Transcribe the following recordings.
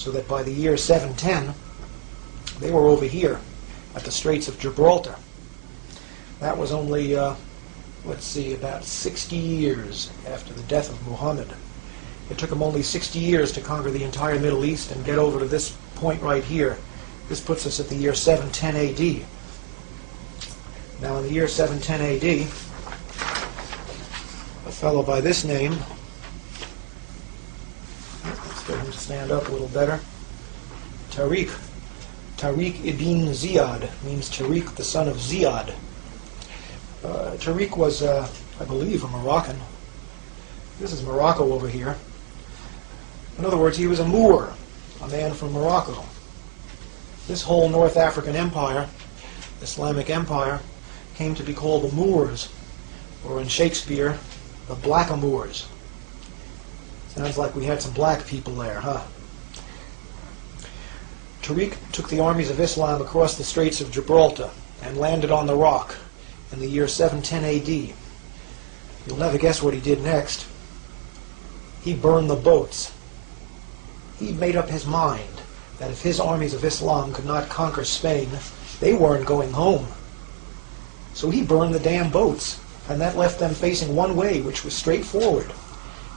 so that by the year 710, they were over here at the Straits of Gibraltar. That was only, let's see, about 60 years after the death of Muhammad. It took them only 60 years to conquer the entire Middle East and get over to this point right here. This puts us at the year 710 AD. Now in the year 710 AD, a fellow by this name, let's get him to stand up a little better, Tariq ibn Ziyad, means Tariq the son of Ziyad. Tariq was, I believe, a Moroccan. This is Morocco over here. In other words, he was a Moor, a man from Morocco. This whole North African empire, Islamic empire, came to be called the Moors, or in Shakespeare, the Blackamoors. Sounds like we had some black people there, huh? Tariq took the armies of Islam across the Straits of Gibraltar and landed on the Rock in the year 710 AD. You'll never guess what he did next. He burned the boats. He made up his mind that if his armies of Islam could not conquer Spain, they weren't going home. So he burned the damn boats, and that left them facing one way, which was straight forward.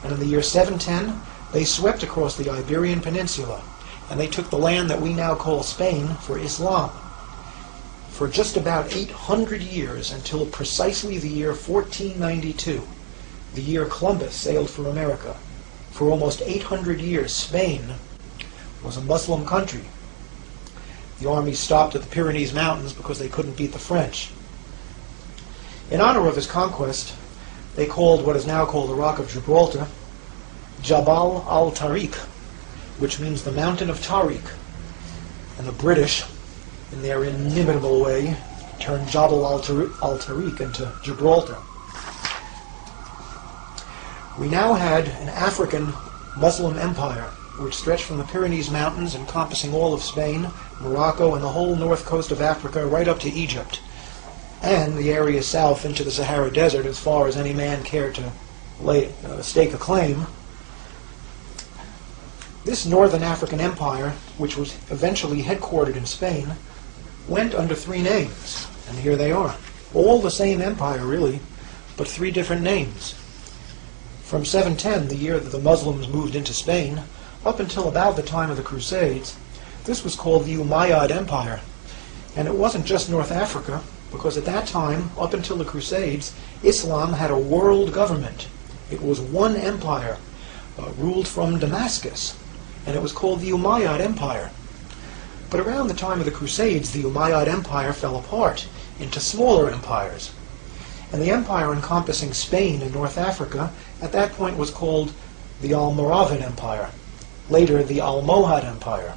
And in the year 710, they swept across the Iberian Peninsula, and they took the land that we now call Spain for Islam. For just about 800 years, until precisely the year 1492, the year Columbus sailed for America. For almost 800 years, Spain was a Muslim country. The armies stopped at the Pyrenees Mountains because they couldn't beat the French. In honor of his conquest, they called what is now called the Rock of Gibraltar Jabal al-Tariq, which means the Mountain of Tariq. And the British, in their inimitable way, turned Jabal al-Tariq into Gibraltar. We now had an African Muslim empire which stretched from the Pyrenees Mountains, encompassing all of Spain, Morocco, and the whole north coast of Africa right up to Egypt, and the area south into the Sahara Desert as far as any man cared to stake a claim. This northern African empire, which was eventually headquartered in Spain, went under three names, and here they are. All the same empire, really, but three different names. From 710, the year that the Muslims moved into Spain, up until about the time of the Crusades, this was called the Umayyad Empire. And it wasn't just North Africa, because at that time, up until the Crusades, Islam had a world government. It was one empire, ruled from Damascus, and it was called the Umayyad Empire. But around the time of the Crusades, the Umayyad Empire fell apart into smaller empires. And the empire encompassing Spain and North Africa at that point was called the Almoravid Empire, later the Almohad Empire.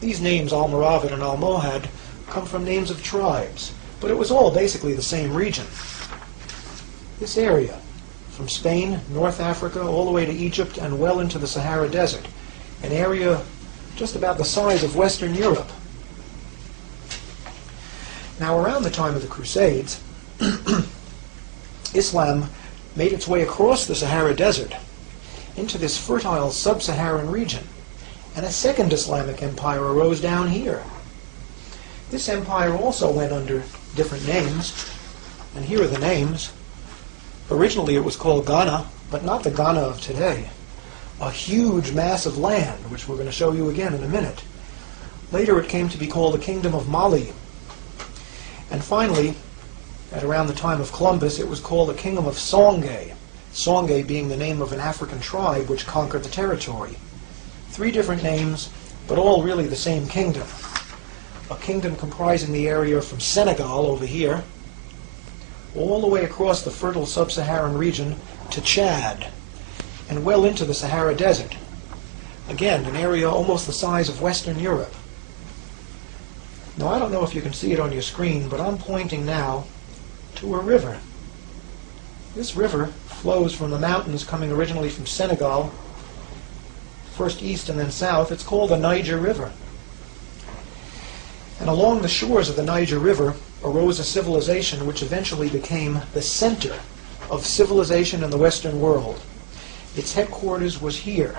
These names, Almoravid and Almohad, come from names of tribes, but it was all basically the same region. This area, from Spain, North Africa, all the way to Egypt and well into the Sahara Desert, an area just about the size of Western Europe. Now, around the time of the Crusades, Islam made its way across the Sahara Desert into this fertile sub-Saharan region, and a second Islamic empire arose down here. This empire also went under different names, and here are the names. Originally it was called Ghana, but not the Ghana of today. A huge mass of land, which we're going to show you again in a minute. Later it came to be called the Kingdom of Mali. And finally, at around the time of Columbus, it was called the Kingdom of Songhai, Songhai being the name of an African tribe which conquered the territory. Three different names, but all really the same kingdom. A kingdom comprising the area from Senegal over here, all the way across the fertile sub-Saharan region to Chad, and well into the Sahara Desert. Again, an area almost the size of Western Europe. Now, I don't know if you can see it on your screen, but I'm pointing now to a river. This river flows from the mountains coming originally from Senegal, first east and then south. It's called the Niger River. And along the shores of the Niger River arose a civilization which eventually became the center of civilization in the Western world. Its headquarters was here.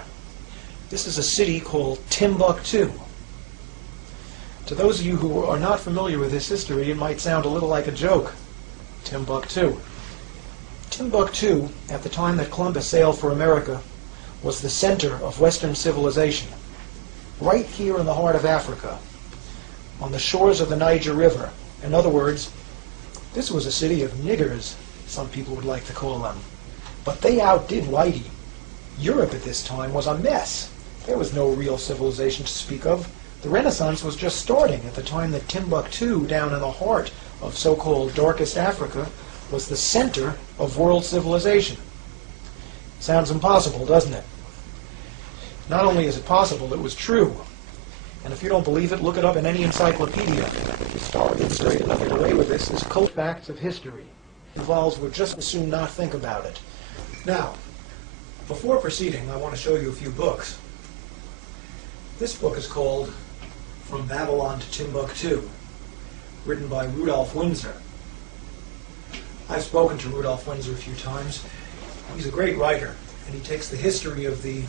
This is a city called Timbuktu. To those of you who are not familiar with this history, it might sound a little like a joke. Timbuktu. Timbuktu, at the time that Columbus sailed for America, was the center of Western civilization. Right here in the heart of Africa, on the shores of the Niger River. In other words, this was a city of niggers, some people would like to call them. But they outdid Whitey. Europe at this time was a mess. There was no real civilization to speak of. The Renaissance was just starting at the time that Timbuktu, down in the heart of so-called darkest Africa, was the center of world civilization. Sounds impossible, doesn't it? Not only is it possible, it was true. And if you don't believe it, look it up in any encyclopedia. Historians say that nothing away with this is cold facts of history. Involves would just as soon not think about it. Now, before proceeding, I want to show you a few books. This book is called From Babylon to Timbuktu, written by Rudolph Windsor. I've spoken to Rudolph Windsor a few times. He's a great writer, and he takes the history of the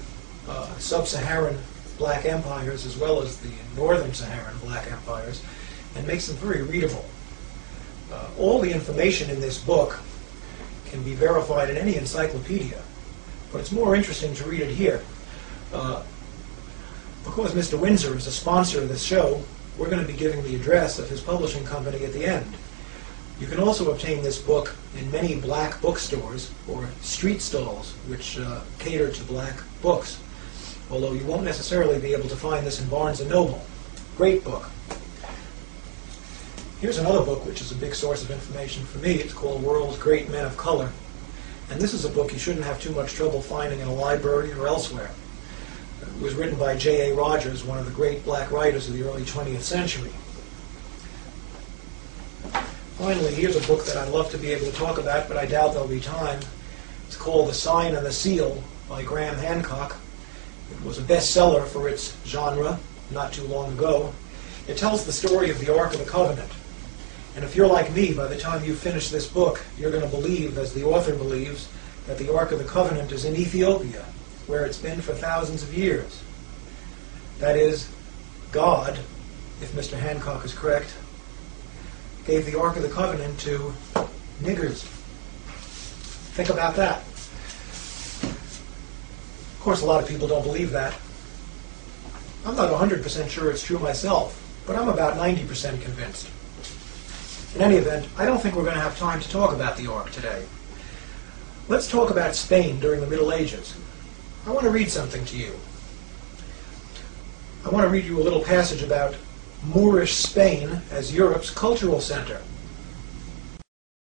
sub-Saharan black empires as well as the northern Saharan black empires and makes them very readable. All the information in this book can be verified in any encyclopedia, but it's more interesting to read it here. Because Mr. Windsor is a sponsor of this show, we're going to be giving the address of his publishing company at the end. You can also obtain this book in many black bookstores or street stalls which cater to black books, although you won't necessarily be able to find this in Barnes & Noble. Great book. Here's another book which is a big source of information for me. It's called World's Great Men of Color. And this is a book you shouldn't have too much trouble finding in a library or elsewhere. It was written by J.A. Rogers, one of the great black writers of the early 20th century. Finally, here's a book that I'd love to be able to talk about, but I doubt there'll be time. It's called The Sign and the Seal by Graham Hancock. It was a bestseller for its genre not too long ago. It tells the story of the Ark of the Covenant. And if you're like me, by the time you finish this book, you're going to believe, as the author believes, that the Ark of the Covenant is in Ethiopia, where it's been for thousands of years. That is, God, if Mr. Hancock is correct, gave the Ark of the Covenant to niggers. Think about that. Of course, a lot of people don't believe that. I'm not 100% sure it's true myself, but I'm about 90% convinced. In any event, I don't think we're going to have time to talk about the Ark today. Let's talk about Spain during the Middle Ages. I want to read something to you. I want to read you a little passage about Moorish Spain as Europe's cultural center.